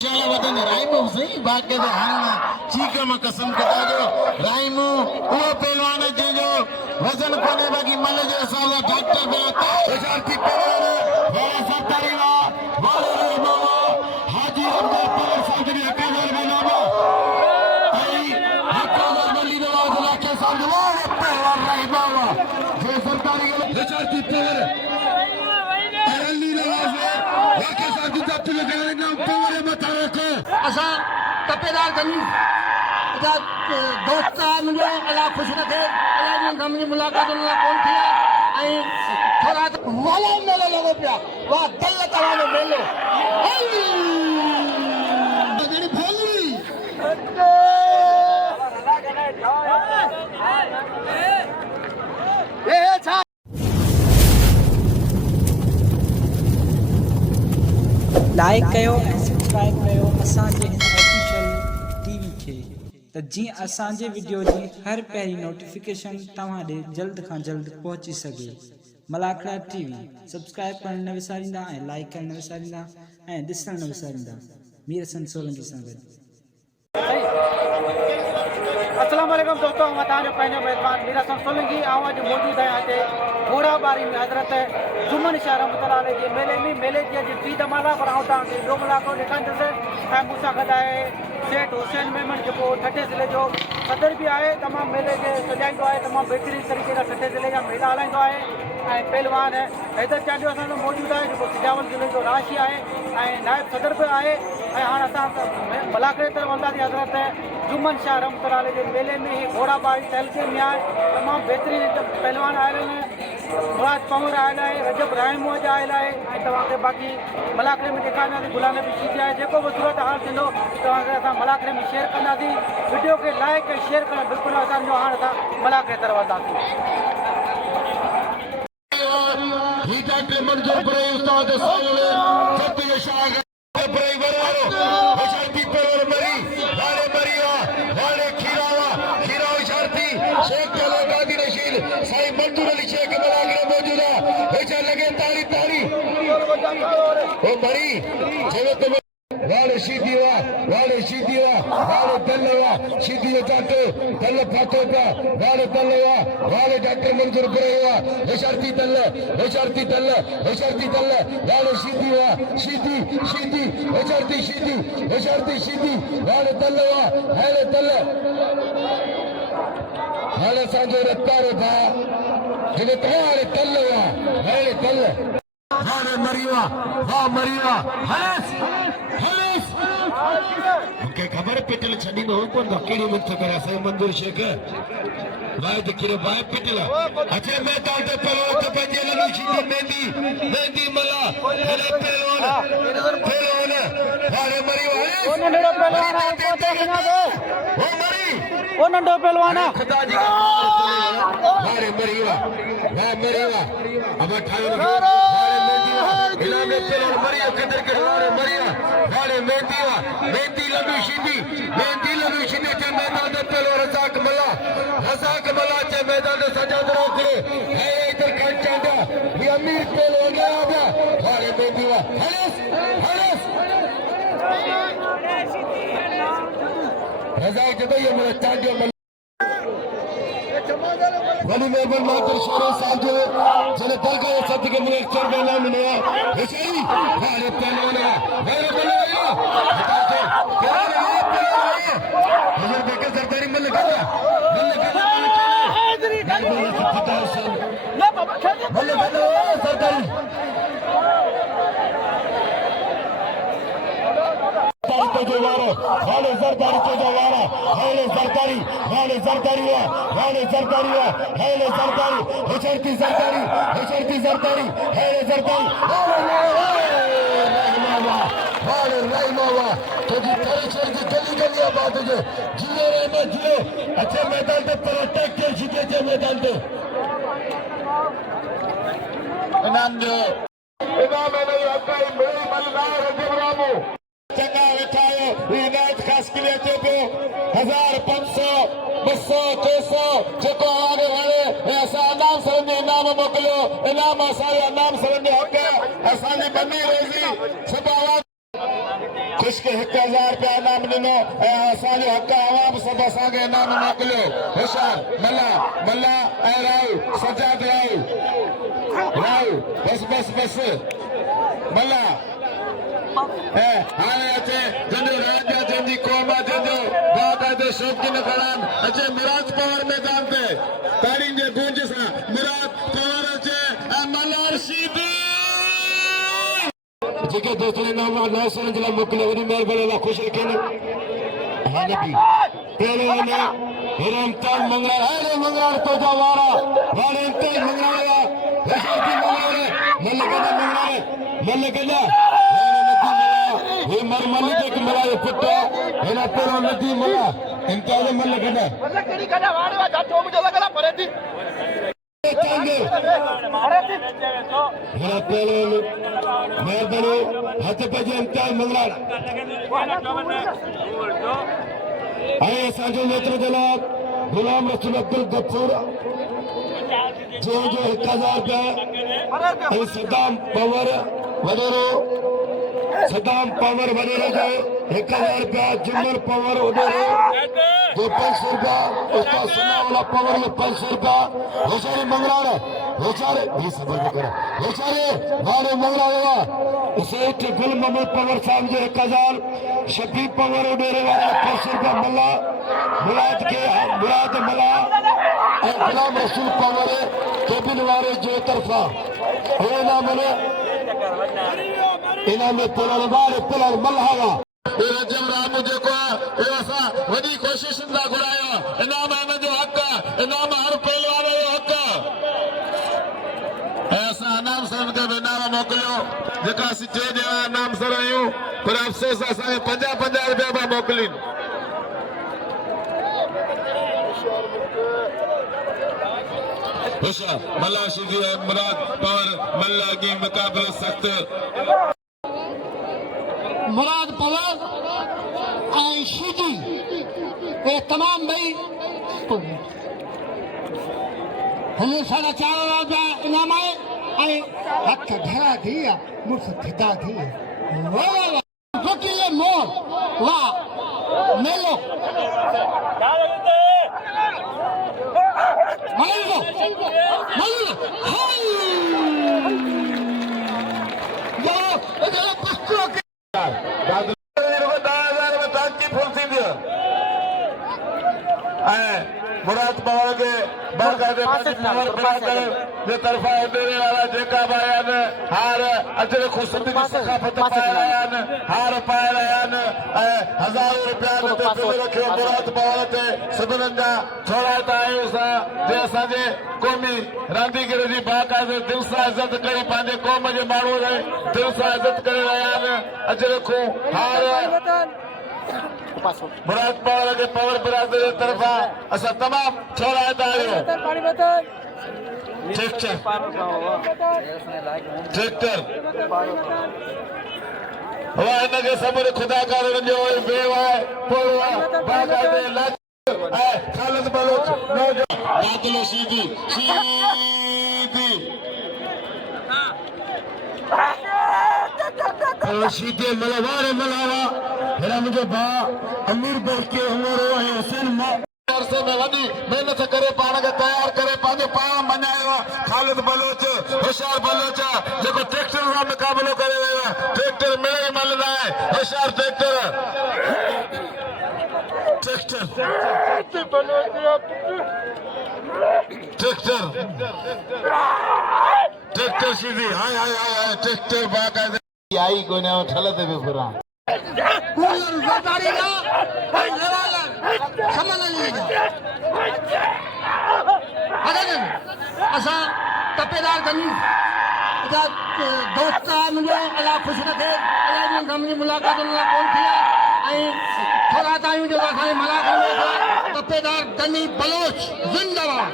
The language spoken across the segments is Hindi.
वतन राइमो सही भाग्य दे हालना चीक में कसम कदा जो राइमो वो पहलवान जे जो वजन कोने बाकी मल जे साला डॉक्टर बे शक्ति पहलवान वाला सत्तारी वा वाला राइमो हाजी अब्दुल पलर साजरी अकेबर बनावा आई अकेबर बली नवाज लाके साजवा पहलवान राइमो जे सरकारी शक्ति पहलवान अली नवाज लाके साजरी तत्ल करे ना पहलवान असा तपेदार कनी दोस्त मुझे अल्लाह खुश रखे अल्लाह जी हमनी मुलाकात ना कौन थी आई थोड़ा वाला मेले लगो पिया वाह दल्ला तवाने मेले बड़ी भोली ए छा लाइक कयो ऐं सब्सक्राइब कयो असांजे हिन ऑफिशियल टीवी खे त जीअं असांजे वीडियो जी हर पहिरीं नोटिफिकेशन तव्हां ॾे जल्द खां जल्द पहुची सघे। मलाखड़ा टीवी सब्सक्राइब करणु न विसारींदा ऐं लाइक करणु न विसारींदा ऐं ॾिसणु न विसारींदा। मीर हसन सोलंकी सां गॾु। अस्सलाम वालेकुम दोस्तों, मैं तव्हांजो पंहिंजो मेज़बान मीर हसन सोलंकी अॼु मौजूदु आहियां हिते घोड़ाबारी में हज़रत जुम्मन शाह रहमतुल्लाह जे मेले में। मेले जी अॼु टी धमाल आहे, पर आउं तव्हांखे ॿियो मुलाक़ो ॾेखारींदुसि। ऐं मूंसां गॾु आहे सेठ हुसैन मेमन जेको ठठे ज़िले जो सदर बि आहे। तमामु मेले खे सजाईंदो आहे, तमामु बहितरीन तरीक़े सां ठठे ज़िले जा मेला हलाईंदो आहे। ऐं पहलवान हैदर चांडियो असांजो मौजूदु आहे जेको सिजावल ज़िले जो राशी आहे ऐं नायब सदर बि आहे। ऐं हाणे असां मलाखड़े तरफ़ वञासीं हज़रत जुम्मन शाह रहमतुल्लाह जे मेले में। ही घोड़ाबारी तहलके में आहे, तमामु बहितरीन पहलवान आयल आहिनि। मुराद पवर आयल आहे, रजब राइमो आयल आहे ऐं तव्हांखे बाक़ी मलाखड़े में ॾेखारींदासीं। गुलाम नबी शीदी आहे। जेको बि सूरत हाल थींदो तव्हांखे असां मलाखड़े में शेयर कंदासीं। वीडियो खे लाइक ऐं शेयर करणु बिल्कुलु असांजो। हाणे असां मलाखड़े तरफ़ वञासीं। डॉक्टर मंजूर परे उस्ताद साले सत्य शाह परे वरवारो शक्ति परे मरी वाले मरिया वाले खीरा शक्ति शेख चले गादी रशीद साईं मंजूर अली शेख मलाखड़ा मौजूदा ऐसा लगे तारी तारी ओ मरी जेवत वाले शीदीवा वाले दल्लवा शीदी जाते दल्ल फातोपा वाले दल्लवा वाले डॉक्टर मंजूर करेवा शर्ती दल्ल वाले शीदीवा शीदी शर्ती वाले दल्लवा हाले सांजो रत्तारो था जिने तवारे दल्लवा वाले दल्ल वाले मरिया हलेस मूंखे ख़बर पिटल छॾी न हो कोन कहिड़ी मुक्त करे साईं मंजूर शेख वाए त किरो वाए पिटल अचे मैदान ते पहलवान त पंहिंजे लॻी शीदी मेहंदी मला हले पहलवान वाले मरियो हलेस ओ नंढो पहलवान ओ मरी ओ नंढो पहलवान खुदा जी वाले मरियो अब ठायो इला में पहलवान मरियो कदर के वाले मेहंदी लबी शीदी चे मैदान ते पहलवान रज़ाक मला चे मैदान ते सजाद रोकड़े है इधर खान चांदा ये अमीर पहलवान आया वाले मेहंदी हलेस रज़ाक जब ये मेरा चांदा वली मेहमान मातर शोरे साजो जने दरगाह सत के मुझे चर बना मिले है सही वाले पहलवान मेरे बल्ले हटाते हजर बेके सरदारी मल गया सरदारी वाले सरदारी तो जवारा वाले सरदारी हशरती सरदारी वाले रहमावा तुझी परिचय की गली आबाद जो जियो रहमा जियो अच्छे मैदान पे प्रोटेक्ट के जीते जे मैदान पे इनाम जो इनाम नहीं आता है मेरी मल्लाह रजब रामू चंगा वेठायो मैच खास के लिए चेपो 1500 200 300 जेको आगे वाले ऐसा नाम सरने नाम मोकलो इनाम असाया नाम सरने हक असानी बनी रोजी सुबह खुश खे 1000 रुपया इनाम ॾिनो ऐं असांजो हक़ आवाम सभु असांखे इनाम मोकिलियो होशियार मल्ला ऐं राहुल सजाद राहुल बस मल्ला ऐं हाणे अचे जंहिंजो राज आहे जंहिंजी क़ौम आहे जंहिंजो बाक़ाइदे शौक़ीन खड़ा अचे मुराद पवार मैदान ते ताड़ियुनि जे गूंज सां मुराद पवार अचे ऐं मल्हार शीदी जेके दोस्त ने नाम नौसरनि जे लाइ मोकिलियो वॾी महिरबानी अलाह ख़ुशि रखेनि हा नबी पहलवान हिरमताज मंगराड़ तो जा वारा इंतज़ मंगराड़ हशरती मंगराड़ मल गदा हे मरमली देख मला ये पुट्टा हेना पेरो नदी मला इंतज़ाम मल गदा केड़ी गदा वाड़वा जातो मुझे लगला परेती मेहरबानी हथ पे इम्तियाज मंगराड़ असांजो नेत्र जनाब गुलाम रसूल अब्दुल गफूर जो 1000 रुपया सदाम पवर वडेरो जो 1000 रुपया जुमर पवर वडेरो जो 500 रुपया उस्ताद सनाउल्लाह पवर में 500 रुपया होशारी मंगराड़ होशारे भी सबर करो होशारे वारे मंगराड़ सेठ गुल मोहम्मद पवर साहब जो 1000 शफी पवर वडेरे वाला 500 रुपया मल्ला मुराद मल्ला गुलाम रसूल पवर केबिन वारे जो तरफा इनाम पिलर मल्हावा रजब राम जेको आहे असां वॾी कोशिशुनि सां घुरायो इनाम हिनजो हक़ इनाम हर पहलवान जो हक़ ऐं असां इनाम सरनि खे बि इनाम मोकिलियो जेका असीं 2 ॼणा इनाम सर आहियूं पर अफ़सोस असांखे 50 रुपया पिया मोकिलीनि मल्ला शीदी और मुराद पवर मल्ला की मुकाबला सख्त मुराद पवार ऐं शीदी ये तमाम भाई हमें 4.5 रुपया इनाम है ऐं हथ ढरा थी मुख फिदा थी वाह वकील मोर वाह मेलो मुराद पवार के बाकायदे तरफा डेरे वाला जेका भी आहिनि हार अजर ख़ुशबू की सकाफ़त पाए रहिया आहिनि हार पाए रहिया आहिनि ऐं 1000 रुपया रखियो मुराद पवार ते सभिनीनि जा छोड़ाइता आहियूं असां जे असांजे क़ौमी रांदीगर जी बाकायदे दिलि सां इज़त करी पंहिंजे क़ौम जे माण्हू दिलि सां इज़त करे रहिया आहिनि अजर खूं हार मुराद पवार के पवर बिरादरी की तरफा असां तमाम छोड़ाइता आहियूं ट्रैक्टर वाह हिनखे सब्र खुदा करण जो बेव आहे पोइ बाक़ाइदे ख़ालिद बलोच बादल शीदी शीदी मलवारे मलावा हेरा मुझे बा अमीर भाई के उमर है हुसैन अरसे में वॾी मेहनत करे पाण खे तयार करे पंहिंजो पाण मञायो ख़ालिद बलोच होशियार बलोच जेको ट्रैक्टर सां मुक़ाबिलो करे वियो आहे ट्रैक्टर मिले ई मल न आहे होशियार ट्रैक्टर सीधी हाय ट्रैक्टर बाकायदे आई कोने ठल ते बि फुरा असां तपेदार गनी दोस्त मुंहिंजो अलाह ख़ुशि रखे अलाह जी गम जी मुलाक़ातुनि लाइ कोन थी आहे ऐं थोरा तायूं जेको असांजे मलाक़ में तपेदार गनी बलोच ज़िंदाबाद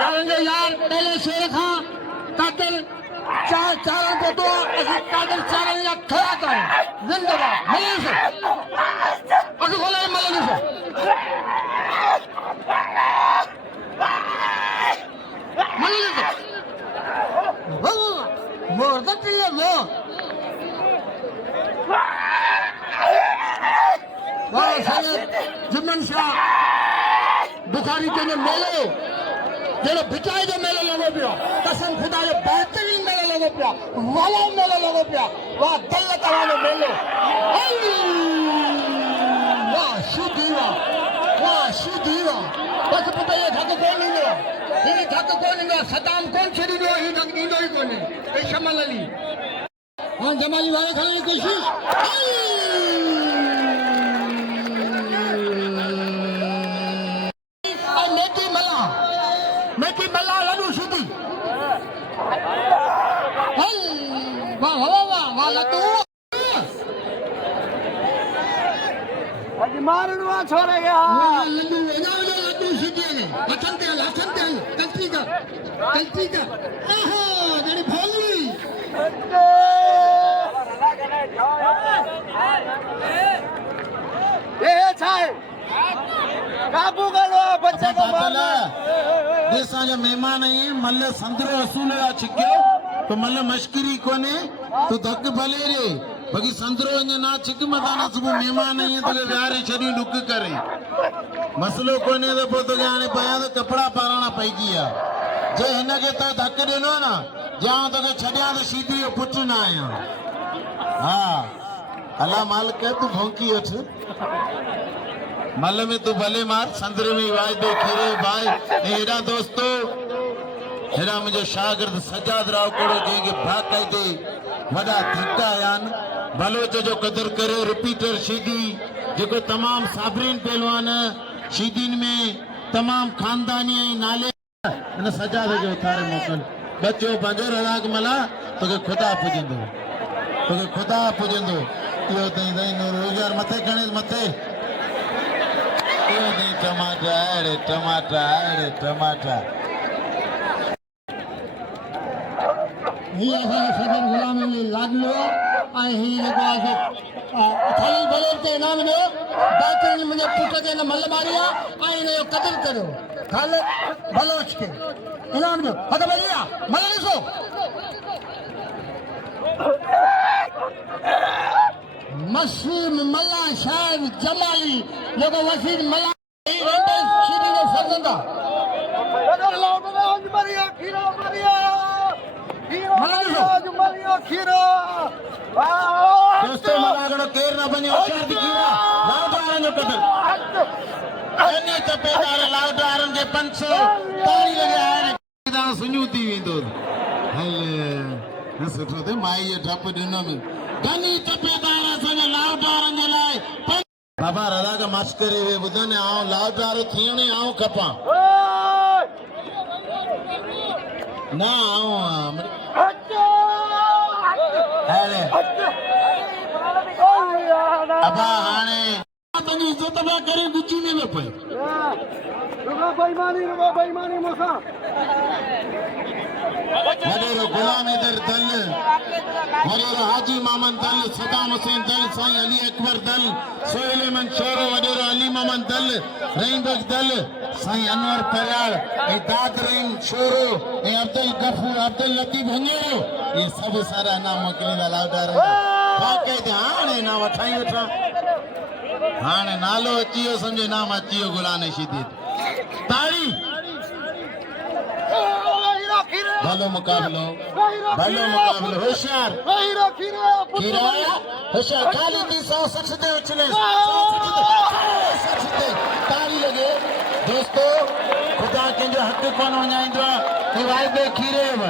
यारनि जो यार पहले शेर खां कातिल चारण को तो असीं कातिल चारण जा खड़ा आहियूं ज़िंदाबाद मल्हायूं असीं खोले मल्हायूं मोर वाह सैयद जुम्मन शाह बुखारी के मेलो जो भिटाई जो मेलो लगो पियो कसम खुदा जो बेहतरीन मेलो लगो पिया वाला मेलो लगो पिया वाह दिल तवानो मेलो वाह शुदीवा बस पुट ये धक कोन ईंदो सदाम कोन छॾींदो ही धक ईंदो ई कोन्हे ए शमल अली हां जमाली वाले खणण जी कोशिश मेथी मल्ला लड्डू शुदी वाह वाह वाह वाह लड्डू अज मारणवा छोड़े गया लड्डू शुदी ने हथन ते हल कल्ची का आहा जड़ी भोली ये छाए काबू करो बच्चे को मारो देसा जो मेहमान आए मल्ल संदरो असूल छिक्यो तो मल्ल मश्करी कोने तो धक भले रे बाकी संदरो अने ना छिक मदाना सुबह मेहमान आए तो व्यारे छड़ी डुक करे मसलो कोने तो पोतो के आने पया तो कपड़ा पाराना पई गया जे हिन के तो धक देनो ना जा तो के छडिया तो सीधी पुछ ना आया हां अल्लाह मालिक तू भौंकी उठ मल में तू भले मार संदरे में वाज दे खीरे भाई एड़ा दोस्तों हेरा मुझे शागिर्द सजाद राव कोड़ो जेके बाकायदे वडा थका यान बलोच जो कदर करे रिपीटर शीदी जेको तमाम साबरीन पहलवान शीदीन में तमाम खानदानी नाले इन सजाद जो थारे मोकल बच्चो पंजो रलाक मला तो के खुदा पुजंदो यो दई रोजगार मथे गणे मथे टमाटर ही असां सदन गुलामी में लागलो ऐं ही जेको आहे थाली बलोर ते इनाम ॾियो बाक़ी मुंहिंजे पुट खे हिन मल मारी आहे ऐं हिन जो क़दुरु करियो थाल बलोच खे इनाम ॾियो हथ बढ़िया मल ॾिसो मशहूर मल्ला शाहिद जमाली जेको वसीर मल्ला शीदी जो फर्जंदा दोस्तों मलागड़ो केर ना बने होशियार दिखीरा लाउडारन जो कदर अन्य चपेदार लाउडारन के 500 ताली लगे आने दा सुन्यू थी वेंदो हले न सुठो ते माई जो ठप दिनो में गनी चपेदार असन लाउडारन जे लाए बाबा रदा का मस्करी वे बुधने आओ लाउडारो थियणे आओ खपा ना आओ अरे अबा हाने तनी इज्जत बा करे गुची में न पे रुको बेईमानी मोसा वडेरो गुलाम इधर दल वडेरो हाजी मामन दल सदाम हुसैन दल साईं अली अकबर दल सोहेल मन शोरो वडेरो अली मामन दल रहीम बख्श दल साईं अनवर परियार ए दाद रहीम शोरो ए अब्दुल गफूर अब्दुल लतीफ हंगेरो ये सब सारा नाम मोकले दा लाउडार बाके हाने ना वठाई वठा हाने नालो अचियो समझे नाम अचियो गुलाने शीदी ताड़ी भलो मुकाबलो होशियार खीरा होशियार खाली 160 दे उछले 160 दे ताली लगे दोस्तों खुदा के जो हक कोन वणाइंदो के वायदे खीरे व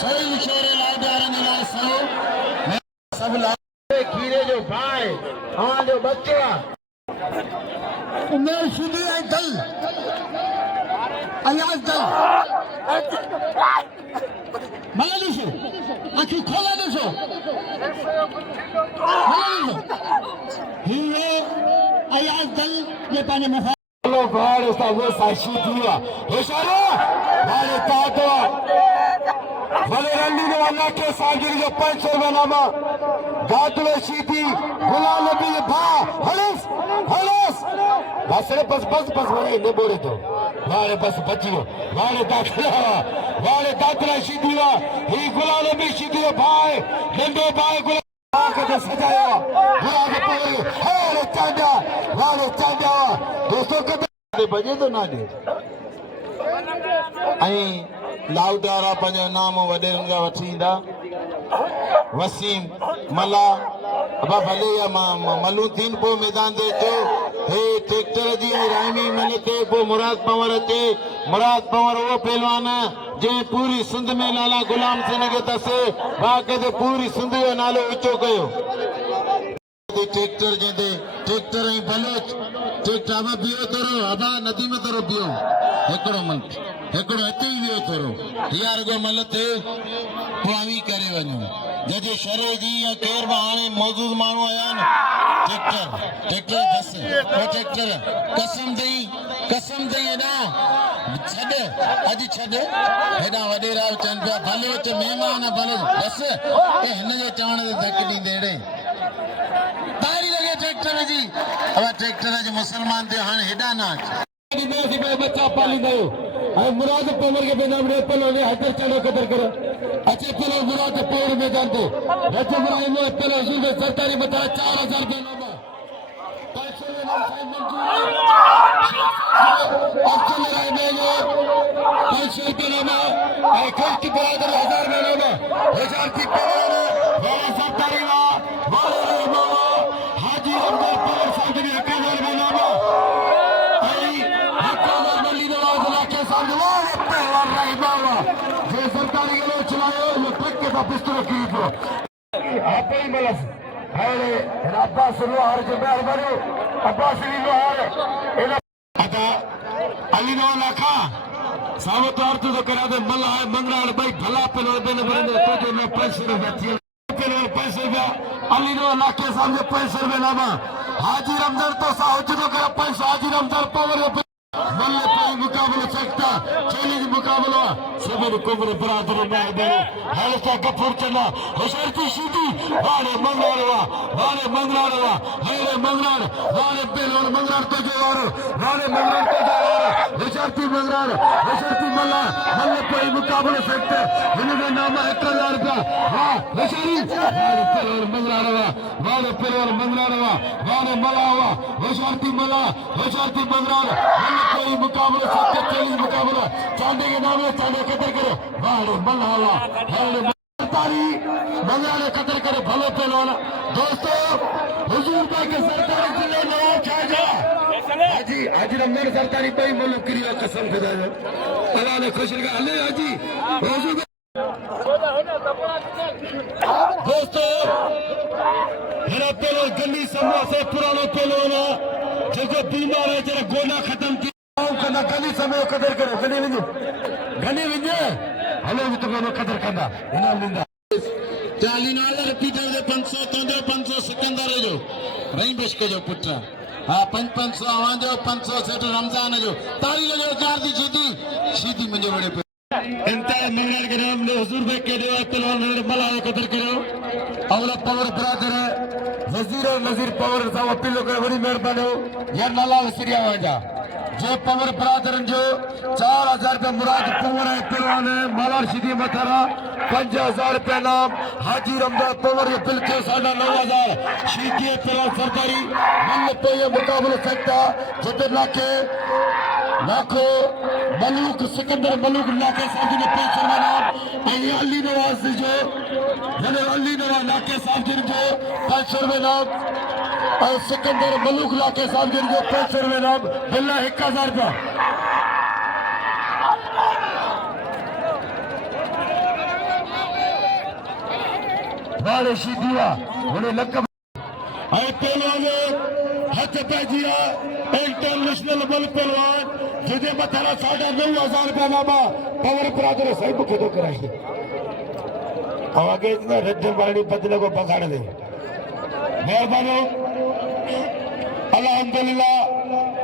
सही शेरे लाइदारन लाइ सो सब लाइ खीरे जो भाई हां जो बच्चा उमेर शुदी ऐं दल अयाज दल मला ॾिसो अखियूं खोले ॾिसो हीअ अयाज दल जे पंहिंजे मुफ़ा Hello, God, it's the worst I shoot you. Hoshara, Vale Tato, Vale Randi, the one that is arguing the punch of an ama, Gatula Shiti, Gulala be a bar, Halas, Bas, Vale, the Borito, Vale Pasapatio, Vale Tatula Shitila, he Gulala be Shitila Pai, then go by Gulala. कदे सजाया मुराद पवर हारे चांडा दोस्तों कदे बजे तो ना दे ऐं लाउदारा पंहिंजो नाम वॾेरनि खां वठी ईंदा वसीम मला अबा भले या मलू तीन पो मैदान दे जो हे ट्रैक्टर जी राइमी मिलते पो मुराद पंवर अचे मुराद पंवर वो पहलवान जे पूरी सिंध में लाला गुलाम सिंह खे तसे बाक़ी ते पूरी सिंध जो नालो ऊचो कयो ट्रैक्टर जेंदे ट्रैक्टर ऐं बलोच ट्रैक्टर अबा बियो तरो अबा नदी में तरो बियो हिकिड़ो मिंट हिकिड़ो हिते ई वियो थोरो यार गो मल ते पुआवी करे वञो जजे शरे जी या केर बि हाणे मौजूद माण्हू आया आहिनि ट्रैक्टर बस वो ट्रैक्टर कसम दई एॾा छॾ अॼु छॾ हेॾा वॾेरा चवनि पिया भले अच महिमान भले बस ए हिन जे चवण ते धक ॾींदे एड़े तारी लगे ट्रैक्टर जी अब ट्रैक्टर जे मुसलमान ते हाणे हेॾा ना बच्चा पालींदा आहियो मुराद पवर के बेनाम रे पलो ने हटर चढ़ो कदर करो अच्छे पलो मुराद पवर मैदान तो रजब इब्राहिम पलो हुजूर में सरकारी बता 4000 रुपए नंबर 500 में नाम साहब मंजूर अक्सर लड़ाई में जो 500 रुपए नंबर आई खर्च की बराबर 1000 में नंबर 1000 की पवर वाला सरकारी वाले हाजी अब्दुल पवर साहब ने 1000 में नंबर सरकारी चलायो बिस्तरो की मलस अब्बास लोहार जो महिरबानी अब्बास लोहार अली नो लाखा सावो तो अर्थ तो करा दे मल्ला है मंगराल भाई भला पेलो बेने बरंदे तो जो मैं 500 रुपया थी पेलो 500 रुपया अली नो लाखे सामने 500 रुपया नामा हाजी रमजान तो सा हो जो करा 500 हाजी रमजान पावर मल्ले कोई मुकाबला सकता चैलेंज मुकाबला सभी कुमर बरादर में हालता गफूर चला हशरती सीधी वाले मंगरारवा हेरे मंगरार वाले पेलोन मंगरार तो जो वाले मंगरार तो जो हशरती मंगरार हशरती मल्ला मल्ले कोई मुकाबला सकता इनके नाम 1000 रुपया वाह हशरी वाले पेलोन मंगरारवा वाले पेलोन मंगरारवा वाले मलावा हशरती मल्ला हशरती मंगरार कोई मुकाबला सबके चैलेंज मुकाबला चांदे के नाम में चांदे कदर करो वाले मल्लावा सरकारी मंगराले कदर करो भलो पहलवान दोस्तों हुजूर भाई के सरकारी जिले में छाजा हाजी रमजान सरकारी कोई मुल्क क्रिया कसम खुदा है अल्लाह ने खुश रखा अल्लाह हाजी हुजूर दोस्तों मेरा पहलवान गली समूह से पुराना पहलवान जो बीमार है जरा गोला खत्म किया गली समय कदर करो गली विझे हलो भी तो कदर करना इनाम ॾींदा 40 नाल रिपीटर दे 500 तंदो 500 सिकंदर जो रही बशक जो पुट हाँ 500 आवां जो 500 सेठ रमजान जो तारी जो कार दी सीधी मुझे बड़े पे इंतहा मंगल के नाम ने हुजूर भाई के देवा पहलवान मला कदर करो अवला पावर ब्रादर वजीर नजीर पावर सा अपील करे बड़ी मेहरबानी यार नाला वसरिया वाजा जो पवर बरादरन जो 4000 रुपया मुराद पवर है पहलवान है मालार सीधी मथारा 5000 रुपया नाम हाजी रमजान पवर बिल के 9000 सीधी पहलवान सरकारी मल्ल पे ये मुकाबला सकता जिते लाखो मलूक सिकंदर मलूक लाखे साहब ने 500 नाम अली नवाज जो अली नवाज लाखे साहब जो 500 रुपये नाम और सिकंदर मलूक लाके साहब जो 500 रुपये नाम बिल्ला 1000 रुपया वाले सीधिया उन्हें लकब पहलवान हथ पैजिया इंटरनेशनल बल पहलवान जिसे मथारा 9000 रुपया नामा पवर बरादर सही मुखे तो कराइए आगे इतना रज्जन बारणी बदले को पकड़ दे मेहरबानी अल्हम्दुलिल्लाह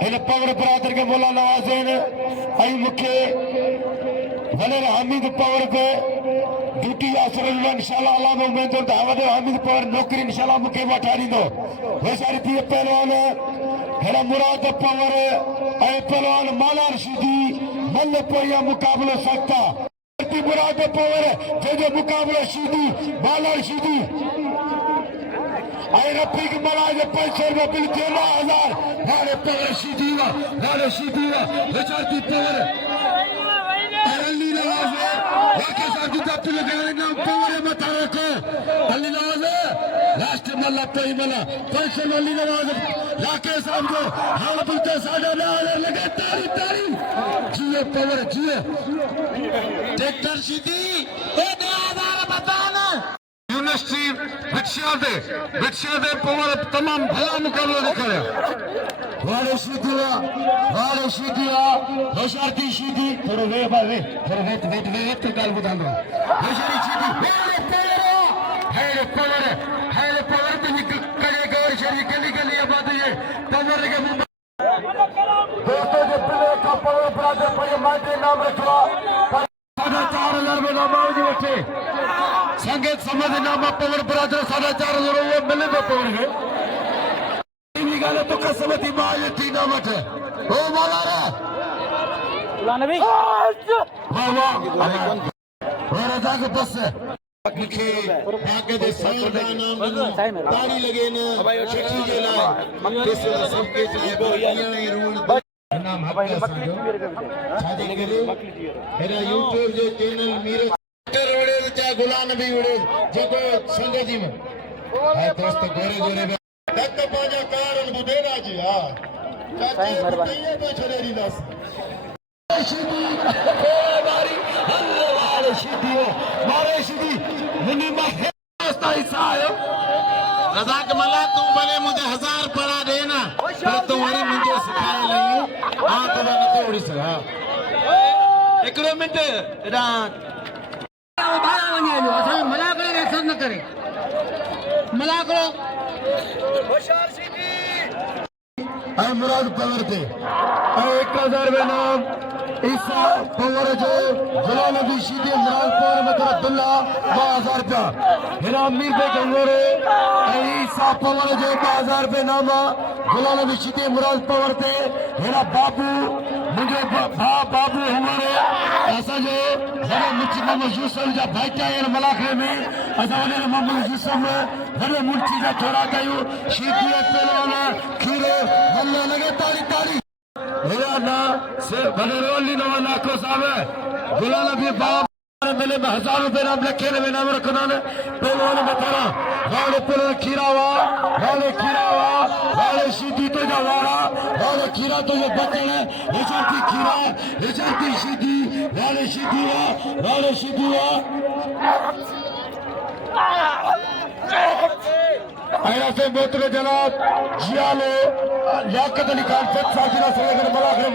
इन पवर बरादर के मौला नवाज़ेन आई मुखे वलेर हामिद पवर पे ड्यूटी असर इंशाल्लाह अल्लाह में उम्मीद तो वलेर हामिद पवर नौकरी इंशाल्लाह मुखे वठानी दो वेसारी थी पहलवान हेरा मुराद पवर आई पहलवान मालार सीधी मल्ल पोया मुकाबला सकता मुराद पवर जो मुकाबला सीधी मालार सीधी आई रफीक मलाज 500 रुपये बिल 13,000 वाले पवर शीदीवा बेचारती पवर अली नवाज वाके साहब जी तब तुझे कहने ना पवर मत रखो अली नवाज लास्ट मल्ला कोई मला 500 अली नवाज वाके साहब जो हाल बुलते 9,500 लगे तारी जियो पवर जियो ट्रैक्टर शीदी 9,000 बताना यूनिवर्सिटी बच्चियां दे पवर तमाम भला मुकाबला दिखाया वाले शीदिया होशियारती शीदी थोड़ा वे तो गल बुधांदो होशियारी शीदी है पवर पे निकल करे गौर शरी गली आबाद है पवर के दोस्तों जो प्ले का पवर ब्रादर पर माटे नाम रखवा 4,500 में नाम आओ जी बच्चे संगीत समझ नामा पवर ब्रादर 4,500 वो मिले तो पवर है निकाले तो कसमती बाज तीन मत ओ माला रे लाने भी बाबा और जाके बस लिखे भाग्य दे साल दा नाम ताड़ी लगे ना छठी के लाए इस सबके चाहे ये रूल नाम हफ्ता समझो शादी लगे मेरा YouTube जो चैनल मेरे रोड़े चाहे गुलाम नबी उड़े जब संगत जी में है दोस्त गोरे तक पाजा कारण बुधेरा जी हां चाचा ये तो छोड़ेरी दस शीदी मारी अल्लाह वाले शीदी मारे शीदी मुनी में दोस्त ऐसा आयो रज़ाक मला तू बने मुझे 1000 पड़ा देना पर तुम्हारी मुझे सिखाया नहीं हां तो मैं तो उड़ी सका एकरो मिनट रात बारा वञे जो असां मना करे असर न करे मला करो ऐं मुराद पवर ते ऐं 1,000 रुपया नाम ईसा पवर जो गुलाम नबी शीदी मुराद पवर मथुरा अब्दुल्ला 2,000 रुपया हिना अमीर पे गंगोरे ऐं ईसा पवर जो 2,000 रुपया नाम गुलाम नबी शीदी मुराद पवर ते हिना बाबू मुझे बाबू हमारे ऐसा जो बड़े मुंशी मोहम्मद यूसुफ जा भाईचा आहिनि मलाखे में असां वॾे मोहम्मद यूसुफ बड़े मुंशी जा छोरा कयूं शीदी पहलवान खीरे हल्ला लगे ताड़ी हेरा ना से बड़े रोली नवा नाको साहब गुलाम नबी बाबा मेले में 1,000 रुपए नाम लखे में नाम रखना ने पहलवान बतारा वाले पहलवान खीरावा वाले शीदी तो जा वाले खीरा तो जो बचन है हिजरती शीदी वाले शीदी ऐना से मोतरे जनाब जियालो लियाकत अली खान सच साजिना से अगर मलाखरे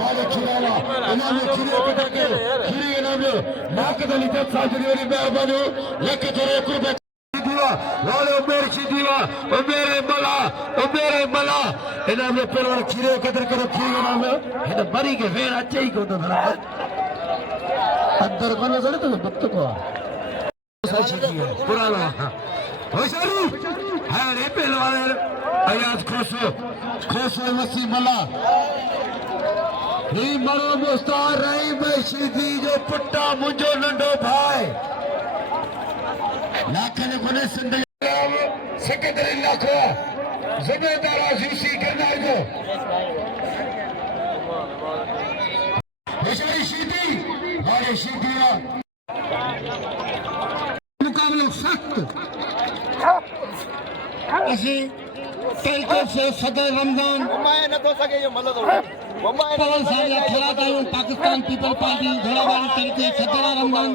वाले खीरावा इनाम खीरे कदर के खीरे इनाम लियाकत अली सच साजिनी वाली मेहरबानी लख थोड़े 1 रुपया वाले उमेर शीदीवा उमेरे मला इनाम पहलवान खीरे कदर करो खीरे इनाम है बरी के फेर अच्छे ही को तो अंदर बने सड़े तो वक्त को पुराना होशियारी है रे पहलवान अयाज खोसो वसी मला ही मरो मुस्तार रही में शीदी जो पुट्टा मुझो नंडो भाई लाखन गुने जिंदगी सेक्रेटरी लाखो जिम्मेदार आजीसी करना है होशियारी शीदी वाले शीदी मुकाबला सख्त असी तरीके से सदर रमजान पवन साहब या खिलाफ आयूं पाकिस्तान पीपल पार्टी घोड़ावाली तरीके सदर रमजान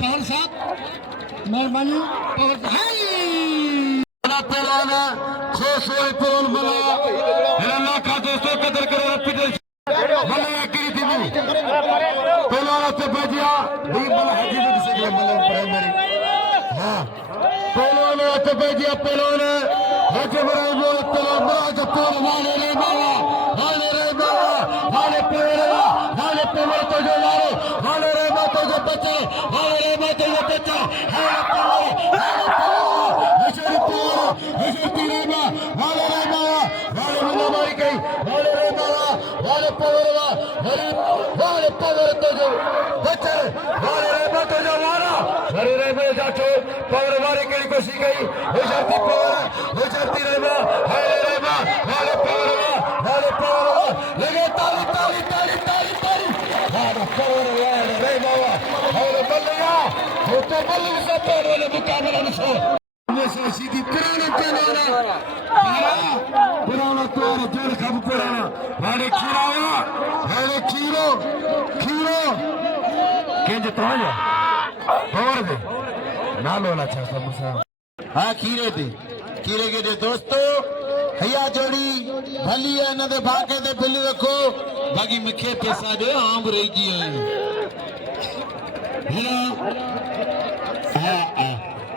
पवन साहब मेहरबानी पवन पहलवान खुश हुए पवन मला अल्लाह का दोस्तों कदर करो पिटे मला की थी पहलवान पे बजिया दी मला हाजी से सकले मला प्राइमरी हां पहलवान पे बजिया पहलवान हाजी बराबर पहलवान राज पहलवान रे बाबा वाले पहलवान तो जो लारो वाले रे तो जो बच्चे वाले रे तो जो बच्चा वाले पवर तो जो बच्चे वाले रे तो जो वारा मुझे जाठो पावर वारे की कोशिश की होशरती पावर होशरती रहमा हाय रहमा वाले पावर लगे ताली ताली ताली ताली ताली हाय पावर वाले रहमा हाय बल्ला हो तो बल्ला से पावर वाले मुकाबला नशो हमेशा सीधी पुराना तोरा जोर खब पुराना हाय खीरावा हाय खीरो केंज तोया और दे नालो ना अच्छा समोसा हाँ खीरे के दे दोस्तों हैया जोड़ी भली है न दे भागे दे बिल रखो बाकी मिखे पैसा दे आम रही जी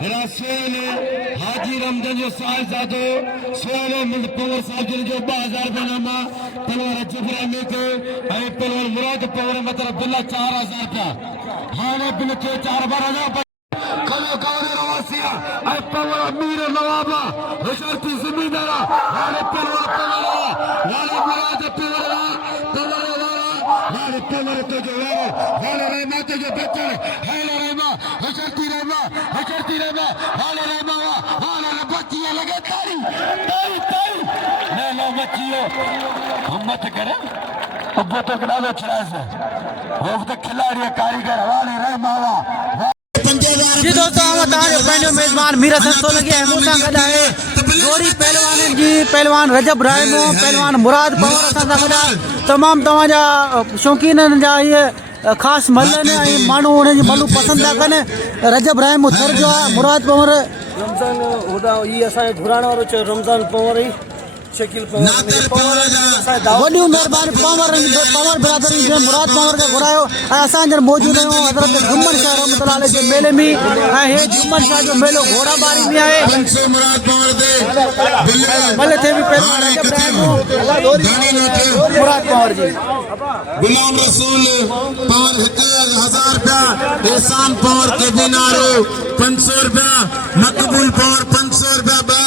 है सोने हाजी रमजान जो साल जादो सोने मिल पवर साहब जो 2000 बनामा पलवर जबरा में के अरे पलवर मुराद पवर मतलब बिल्ला 4000 रुपया हाने बिल के 4-12,000 कलो कावरे रवासिया अरे पवर अमीर नवाबा हुशरती जमींदारा हाने पलवर वाले मुराद पवर हाने पलवर तो जो हाने रहमा तो जो बच्चे हाने रहमा हुशरती रहमा हाले रहमा हाले बच्चियां लगे तारी ना बच्चियों हम मत करें अब तो कड़ा छड़ा से वो तो खिलाड़ी कारीगर हाले रहमा जी दोस्तों हम तव्हांजो पंहिंजो मेज़बान मीरा सोलंकी ऐं मूं सां गॾु आहे जोड़ी पहलवाननि जी पहलवान रजब रायमो पहलवान मुराद पवर असां सां गॾु आहे तमामु तव्हांजा शौक़ीननि जा इहे ख़ासि मल आहिनि ऐं माण्हू उनजी मलूं पसंदि था कनि रजब रायमो थर जो आहे मुराद पवर रमज़ान होॾा इहे असांजे घुराइण वारो चयो रमज़ान पवर ई शकील वॾियूं महिरबानी पवर बिरादरी जे मुराद पवर खे घुरायो ऐं असां हींअर मौजूदु आहियूं हज़रत जुम्मन शाह रहमतुल्लाह अलैह जे मेले में ऐं हे जुम्मन शाह जो मेलो घोड़ाबारी में आहे भले थिए बि पहलवान रजब रायमो मुराद पवर जी गुलाम रसूल पावर 1000 रुपया एहसान पावर के दिनारो 500 रुपया मकबूल पावर 500 रुपया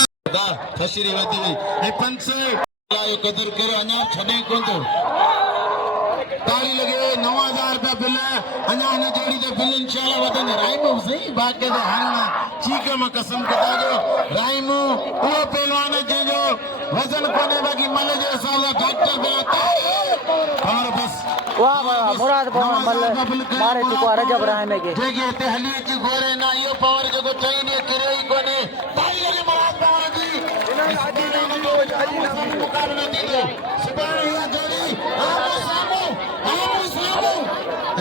फशीरी वधी वई ऐं 500 जो कदर करो अञा छॾे कोन थो ताली लगे 9000 रुपया बिल अञा हिन जोड़ी जो बिल इंशाअल्लाह वधंदे राइमो सही बाक़ी तो हाणे चीक मां कसम कदा जो राइमो उहो पहलवान जंहिंजो वज़न कोन्हे बाक़ी मल जे हिसाब सां डॉक्टर पिया और बस वाह वाह मुराद पवर मल मारे चुको आहे रजब रायमे खे जेके हिते हली अची घोरे न इहो पावर जेको चई ॾे किरियो ई कोन्हे ताली लगे मुराद पावर जी मुकाबला थींदो सुभाणे इहा जोड़ी आमो साम्हूं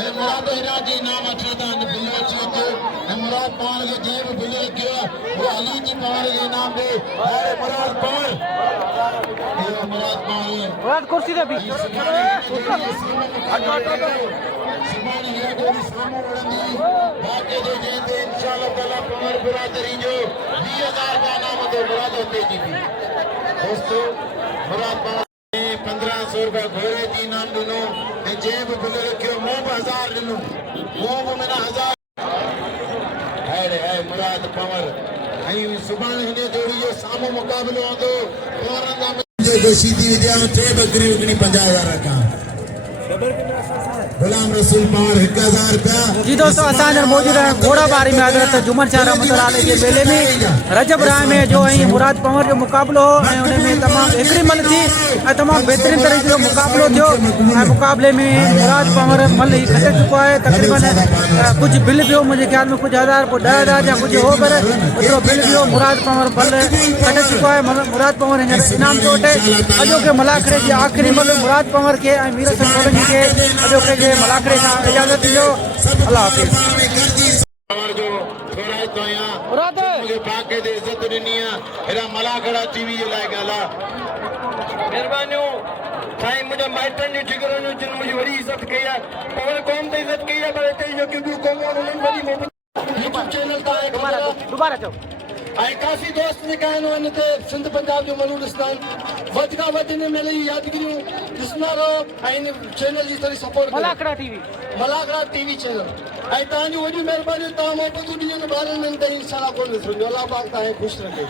ऐं मुराद हिरा जी नाम अचे था हिन बिल अची अचो ऐं मुराद पावर खे जंहिं बि बिल रखियो आहे उहो अली जी पावर खे इनाम ॾे हाणे मुराद पावर इहो मुराद पावर मुराद कुर्सी ते बि सुभाणे इहा जोड़ी साम्हूं वणंदी बाक़ी जो जंहिं ते इंशाअल्लाह ताला पावर बिरादरी जो 20000 रुपया इनाम ते मुराद ते जी दोस्तों मुराद पावर 1500 रुपया घोड़े जी इनाम ॾिनो ऐं जंहिं बि बिल रखियो मूं बि 1000 ॾिनो मूं बि माना 1000 अहिड़े आहे मुराद पावर ऐं सुभाणे हिन जोड़ी जो साम्हूं मुक़ाबिलो हूंदो सीधी विद्या में 3 बकरी विकणी 50,000 खां गुलाम रसूल पावर 1000 रुपया जी दोस्तों असां हींअर मौजूदु आहियूं घोड़ाबारी में हज़रत जुम्मन शाह रहमतुल्लाह अलैह जे मेले में रजब रायमे जो ऐं मुराद पवर जो मुक़ाबिलो हो ऐं उन में तमामु हिकिड़ी मल थी ऐं तमामु बहितरीन तरीक़े जो मुक़ाबिलो थियो ऐं मुक़ाबले में मुराद पवर मल ही खटे चुको आहे तक़रीबन कुझु बिल पियो मुंहिंजे ख्याल में कुझु 1000 को 10,000 या कुझु हो पर एतिरो बिल पियो मुराद पवर मल खटे चुको आहे मुराद पवर हींअर इनाम थो वठे अॼोके मलाखड़े जी आख़िरी मल मुराद पवर खे ऐं मीर सोलंकी खे अॼोके जे मलाखड़े सां इजाज़त ॾिजो अल्लाह हाफ़िज़ जो थोड़ा तो यहाँ मुझे बाकी दे इज्जत ॾिनी आहे हेॾा मलाखड़ा टीवी जे लाइ ॻाल्हि आहे महिरबानियूं साईं मुंहिंजा माइटनि जूं जिगरनि जिन मुंहिंजी वॾी इज़त कई आहे पवर क़ौम ते इज़त कई आहे पर हिते जेके ॿियूं क़ौमूं आहिनि उन्हनि वॾी यूट्यूब चैनल तां दोबारा चओ ऐं काफ़ी दोस्त जेका आहिनि उहे हिते सिंध पंजाब जो मलूं ॾिसंदा आहिनि वधि खां वधि हिन मेले जी यादगिरियूं ॾिसंदा रहो ऐं हिन चैनल जी थोरी सपोर्ट मलाखड़ा टीवी चैनल ऐं तव्हांजूं वॾियूं महिरबानियूं तव्हां मोहबतूं ॾिजो ॿारनि ताईं इनशाला कोन विसरंदो अलाह पाक तव्हांखे ख़ुशि रखे